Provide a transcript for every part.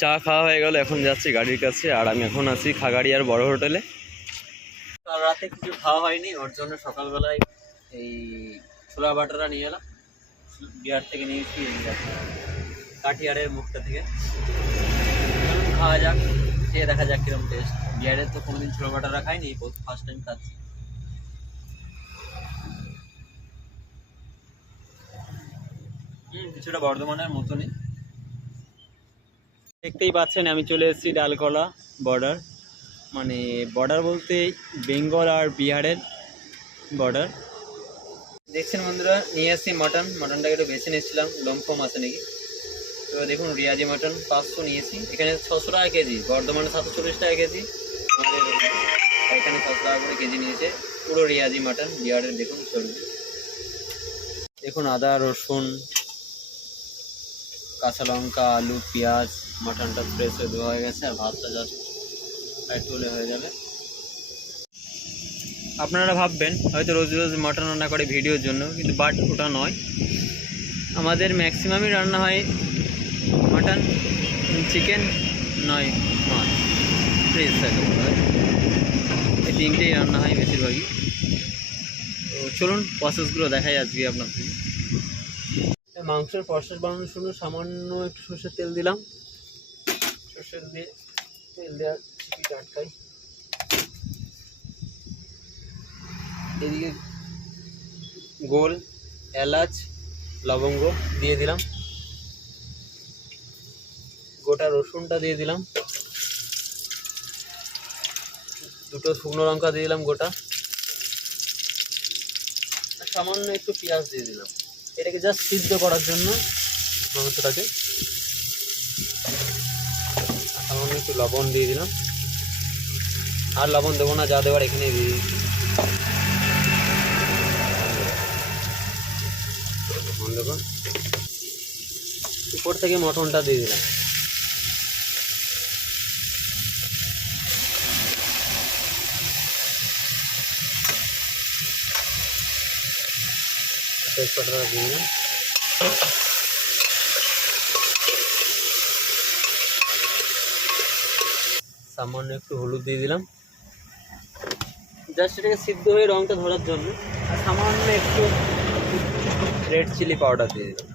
চা খাওয়া হয়ে গেল, এখন যাচ্ছি গাড়ির কাছে। আর আমি এখন আছি খাগাড়িয়ার বড় হোটেলে। কাল রাতে কিছু খাওয়া হয়নি, ওর জন্য সকালবেলায় এই ছোলা বাটারা নিয়ে এলাম। বিহার থেকে নিয়েছি, কাঠিয়ারের মুখটা থেকে। খাওয়া যাক, খেয়ে দেখা যাক কিরকম টেস্ট। বিহারের তো কোনোদিন ছোলা বাটারা খাইনি, ফার্স্ট টাইম খাচ্ছি। কিছুটা বর্ধমানের মতনই। দেখতেই পাচ্ছেন আমি চলে এসেছি ডালকলা বর্ডার, মানে বর্ডার বলতে বেঙ্গল আর বিহারের বর্ডার। দেখছেন বন্ধুরা, নিয়ে এসেছি মাটনটাকে একটু বেছে নিয়েছিলাম, লম্ফম আছে নাকি। তো দেখুন রিয়াজি মাটন 500 নিয়েছি। এখানে 600 টাকা কেজি, বর্ধমানে 740 টাকা কেজি, আমাদের এখানে 600 টাকা করে কেজি নিয়েছে। পুরো রিয়াজি মাটন বিহারের। দেখুন চর্বি, দেখুন আদা রসুন কাঁচা লঙ্কা আলু পেঁয়াজ। মাটনটা ফ্রেশ হয়ে ধোয়া হয়ে গেছে, আর ভাতটা জাস্ট তুলে হয়ে যাবে। আপনারা ভাববেন হয়তো রোজ রোজ মাটন রান্না করে ভিডিওর জন্য, কিন্তু বাট ওটা নয়। আমাদের ম্যাক্সিমামই রান্না হয় মাটন, চিকেন নয় মাছ, ফ্রেশ থাকে বলা হয়। এই তিনটেই রান্না হয় বেশিরভাগই। তো চলুন প্রসেসগুলো দেখাই আজকে আপনাদের। মাংসের প্রসেস বানানোর জন্য সামান্য একটু সরষের তেল দিলাম। সরষের দিয়ে তেল দেওয়ার চিপিটা আটকাই। এদিকে গোল এলাচ লবঙ্গ দিয়ে দিলাম, গোটা রসুনটা দিয়ে দিলাম, দুটো শুকনো লঙ্কা দিয়ে দিলাম গোটা, আর সামান্য একটু পেঁয়াজ দিয়ে দিলাম। এটাকে জাস্ট সিদ্ধ করার জন্য মাংসটাকে। সামান্য একটু লবণ দিয়ে দিলাম, আর লবণ দেবো না, যা দেওয়ার এখানে দিয়ে দিচ্ছি। দেখুন উপর থেকে মটনটা দিয়ে দিলাম। তেজপাতাটা দিয়ে দিলাম, সামান্য একটু হলুদ দিয়ে দিলাম, জাস্ট এটাকে সিদ্ধ হয়ে রঙটা ধরার জন্য। আর সামান্য একটু রেড চিলি পাউডার দিয়ে দিলাম,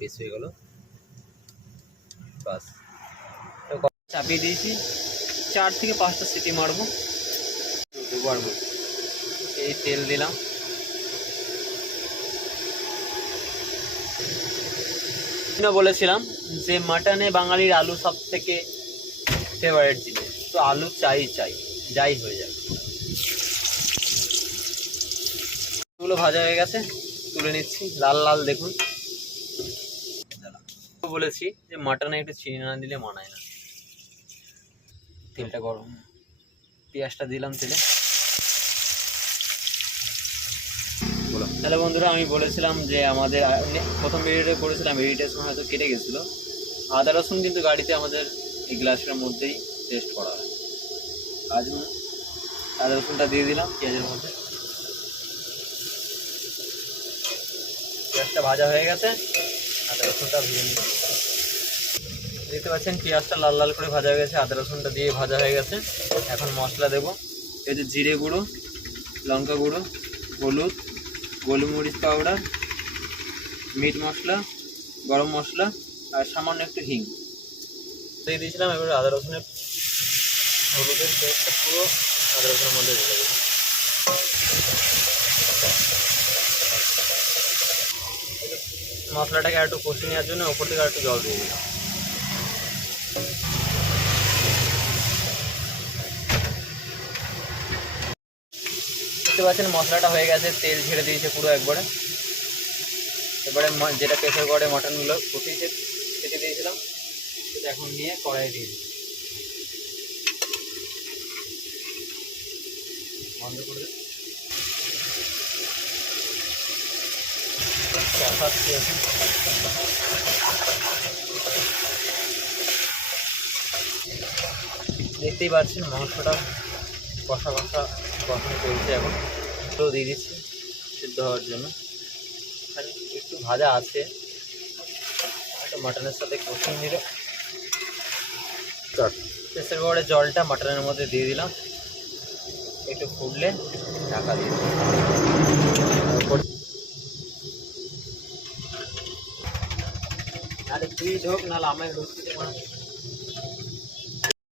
বেশ হয়ে গেল। বাস, চাপিয়ে দিয়েছি, 4 থেকে 5টা সিটি মারবো দুবার। এই তেল দিলাম, বলেছিলাম যে মাটনে বাঙালির আলু সব থেকে ফেভারিট জিনিস। তো আলু চাই যাই হয়ে যায়। এগুলো ভাজা হয়ে গেছে, তুলে নিচ্ছি। লাল লাল দেখুন। বলেছি যে মাটনে একটু চিনি না দিলে মানায় না। তেলটা গরম, পেঁয়াজটা দিলাম তেলে। তাহলে বন্ধুরা, আমি বলেছিলাম যে আমাদের প্রথম ভিডিওতে করেছিলাম, এডিটের সময় হয়তো কেটে গেছিলো। আদা রসুন কিন্তু গাড়িতে আমাদের এই গ্লাসের মধ্যেই টেস্ট করা হয়। আজ আদা রসুনটা দিয়ে দিলাম পেঁয়াজের মধ্যে। পেঁয়াজটা ভাজা হয়ে গেছে, আদা রসুনটা ভেজে নিচ্ছি। দেখতে পাচ্ছেন পেঁয়াজটা লাল লাল করে ভাজা হয়ে গেছে, আদা রসুনটা দিয়ে ভাজা হয়ে গেছে। এখন মশলা দেবো। এই যে জিরে গুঁড়ো, লঙ্কা গুঁড়ো, হলুদ, গোলমরিচ পাউডার, মিট মশলা, গরম মশলা, আর সামান্য একটু হিং দিয়ে দিয়েছিলাম। এবার আদা রসুনের হলুদের পেস্টটা পুরো আদা রসুনের মধ্যে ঢেলে দেবো। মশলাটাকে আর একটু কষিয়ে নেওয়ার জন্য ওপর থেকে আর একটু জল দিয়ে দিলাম। দেখতে পাচ্ছেন মশলাটা হয়ে গেছে, তেল ছেড়ে দিয়েছে পুরো একবারে। এবারে যেটা প্রেসার করে মাটনগুলো কষিয়েছে কেটে দিয়েছিলাম, সেটা এখন নিয়ে কড়াইয়ে দিয়ে দিচ্ছি। বন্ধ করে দেখতেই পাচ্ছেন মাংসটা কষা কষা কষানো চলছে। এখন তো দিয়ে দিচ্ছি সিদ্ধ হওয়ার জন্য। একটু ভাজা আছে, মাটনের সাথে কষিয়ে নিল। প্রেসার কুকারের জলটা মাটনের মধ্যে দিয়ে দিলাম, একটু ফুটলে ঢাকা দিয়ে আরে তুই ঢোক, নাহলে আমায় ঢুক দিতে পারো।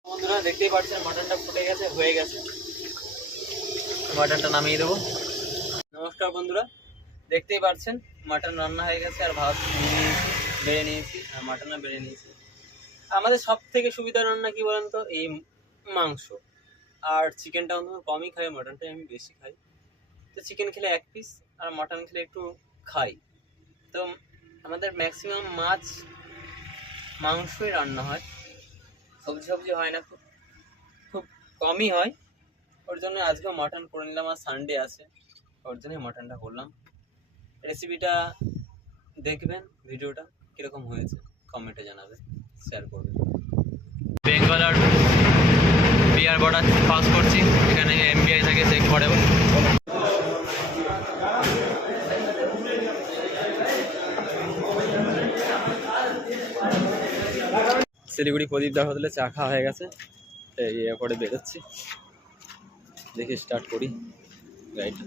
বন্ধুরা দেখতেই পাচ্ছেন মাটনটা ফুটে গেছে, হয়ে গেছে। মাটনটা নামিয়ে দেবো। নমস্কার বন্ধুরা, দেখতেই পাচ্ছেন মাটন রান্না হয়ে গেছে, আর ভাত বেড়ে নিয়েছি, আর মাটনও বেড়ে নিয়েছি। আমাদের সব থেকে সুবিধা রান্না কি বলেন তো, এই মাংস আর চিকেনটা অন্তত কমই খাই, মাটনটাই আমি বেশি খাই। তো চিকেন খেলে 1 পিস, আর মাটন খেলে একটু খাই। তো আমাদের ম্যাক্সিমাম মাছ মাংসই রান্না হয়, সবজি হয় না, খুব কমই হয়। ওর জন্য আজকেও মাটন করে নিলাম, আর সানডে আছে, ওর জন্যই মাটনটা করলাম। রেসিপিটা দেখবেন, ভিডিওটা কীরকম হয়েছে কমেন্টে জানাবে, শেয়ার করবেন। বেঙ্গল আর বিহার বর্ডার পাস করছি, এখানে এমবিআই থাকে, চেক করেও। শিলিগুড়ি প্রদীপদার হোটেলে চা খাওয়া হয়ে গেছে, এই এরপরে বেরোচ্ছি। দেখি স্টার্ট করি গাড়িটা।